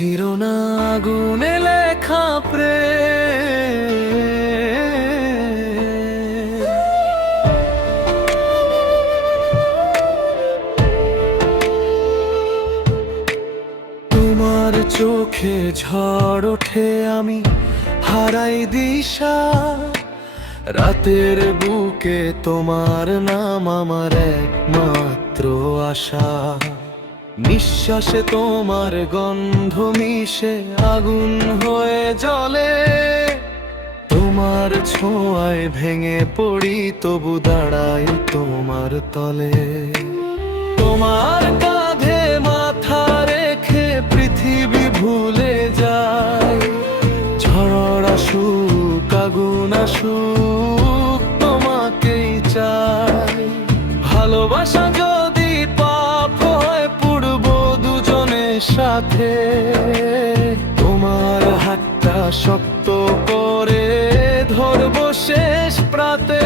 ছিল না আগুনে লেখা প্রেম, তোমার চোখে ঝড় ওঠে আমি হারাই দিশা, রাতের বুকে তোমার নাম আমার একমাত্র আশা। নিঃশ্বাসে তোমার গন্ধ মিশে আগুন হয়ে জ্বলে, তোমার ছোঁয়ায় ভেঙে পড়ি তবু দাঁড়াই তোমার তলে। তোমার কাঁধে মাথা রেখে পৃথিবী ভুলে যায়, ঝড় আসুক আগুন আসুক তোমাকেই চাই। ভালোবাসা যদি পাপ হয় পূর্ব দুজনের সাথে, তোমার হাতটা শক্ত করে ধরবো শেষ প্রাতে।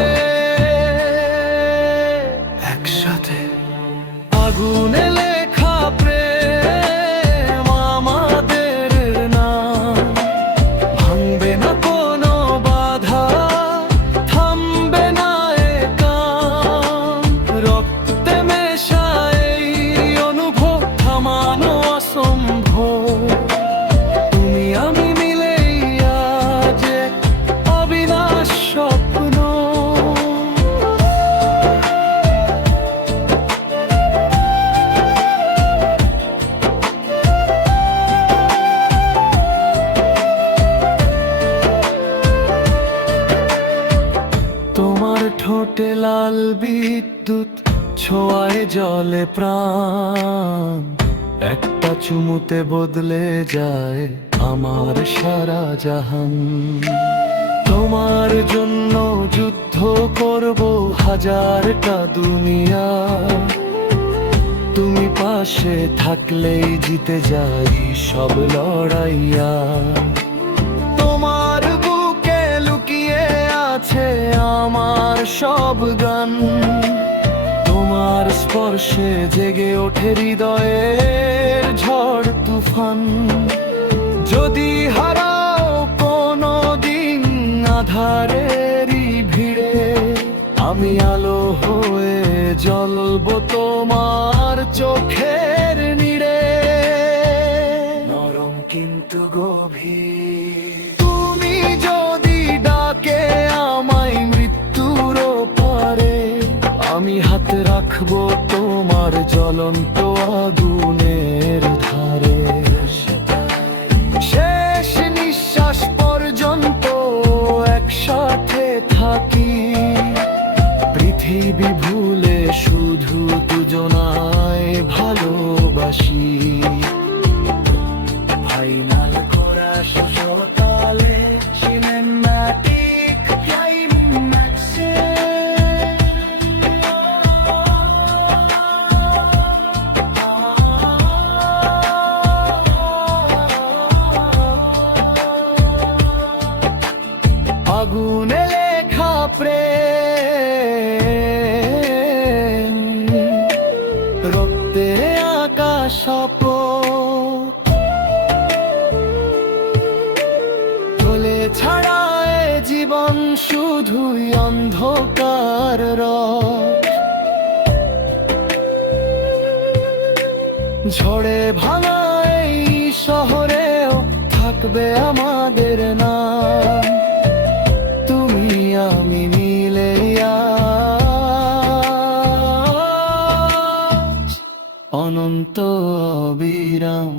একসাথে আগুনে লেখা প্রেম আমাদের নাম, ভাঙবে না কোনো বাধা, থামবে না এ কাম। রক্তে মেশা এই অনুভব থামানো অসম্ভব, তুমি আমি মিলেই আজ এক অবিনাশ স্বপ্ন। তোমার ঠোঁটে লাল বিদ্যুৎ ছোঁয়ায় জলে প্রাণ, একটা চুমুতে বদলে যায় আমার সারা জাহান। তোমার জন্য যুদ্ধ করব হাজারটা দুনিয়া, তুমি পাশে থাকলেই জিতে যাই সব লড়াইয়া। তোমার বুকে লুকিয়ে আছে আমার সব গান, তোমার স্পর্শে জেগে ওঠে হৃদয়ের ঝড় তুফান। যদি হারাও কোনো দিন আধারেরই ভিড়ে, আমি আলো হয়ে জ্বলবো তোমার চোখের নীড়ে। নরম কিন্তু গভীর তুমি যদি ডাকে আমায় মৃত্যুর পারে, আমি হাতে রাখবো তোমার জ্বলন্ত আগুনের ধারে। শেষ নিঃশ্বাস পর্যন্ত একসাথে থাকি, পৃথিবী ভুলে শুধু দুজনায় ভালোবাসি। ফাইনাল করা সকালে সিনেম্যাটিক ক্লাইম্যাক্সে, আগুনে লেখা প্রেম, রক্তে আঁকা শপথ, চলে ছাড়ায় জীবন শুধুই অন্ধকার রথ। ঝড়ে ভাঙা এই শহরেও থাকবে আমাদের নাম, তুমি আমি মিলে আজ অনন্ত অবিরাম।